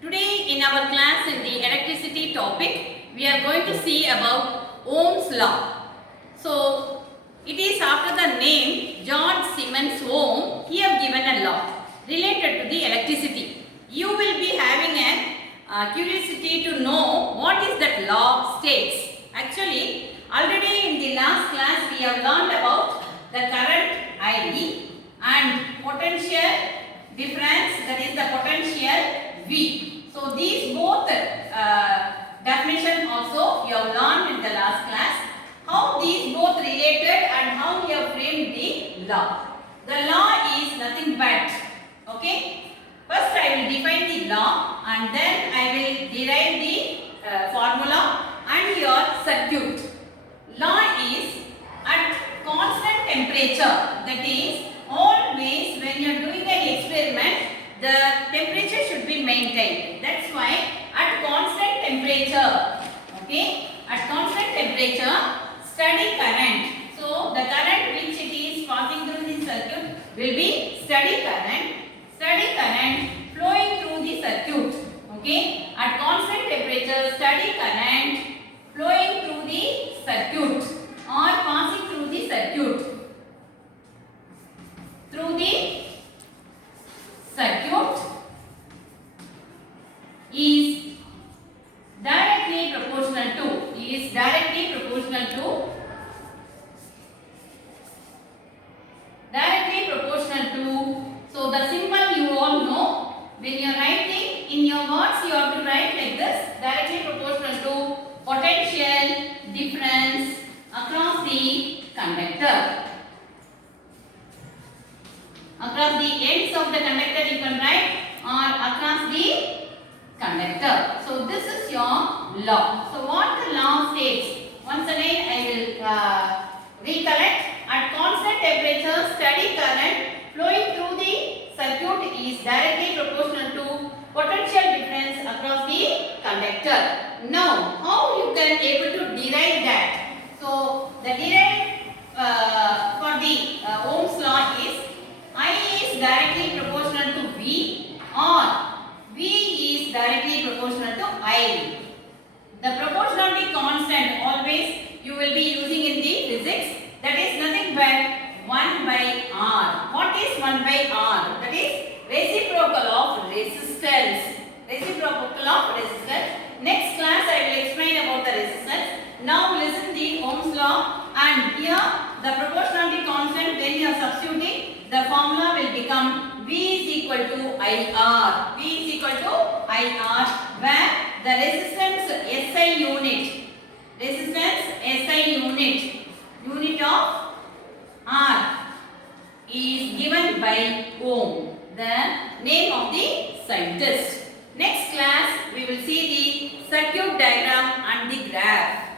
Today in our class in the electricity topic, we are going to see about Ohm's law. So, it is after the name George Siemens Ohm, he have given a law related to the electricity. You will be having a curiosity to know what is that law states. Actually, already in the last class we have learned about the current I and potential difference, that is the potential V. So these both definition also you have learned in the last class. How these both related and how we have framed the law. The law is nothing but, okay. First I will define the law and then I will derive the formula and your circuit. Law is at constant temperature, that is always when you are doing an experiment, the temperature should be maintained. That's why at constant temperature, okay, at constant temperature, steady current. So the current which it is passing through the circuit will be steady current flowing through the circuit. Okay, at constant temperature, steady current flowing through the circuit or passing through the circuit. Through the circuit is directly proportional to so the symbol you all know. When you are writing in your words, you have to write like this: directly proportional to potential difference across the conductor. Across the ends of the conductor you can write, or across the conductor. So this is your law. So what the law states? Once again I will recollect. At constant temperature, steady current flowing through the circuit is directly proportional to potential difference across the conductor. Now, how you can able to derive that? So the derive for the Ohm's law is I is directly proportional to V or V is directly proportional to I. The proportionality constant always you will be using in the physics, that is nothing but 1 by R. What is 1 by R? That is reciprocal of resistance. Next class I will explain about the resistance. Now listen the Ohm's law, and here the proportionality constant, when you are substituting, the formula will become V is equal to IR. Where the resistance SI unit of R is given by Ohm, the name of the scientist. Next class we will see the circuit diagram and the graph.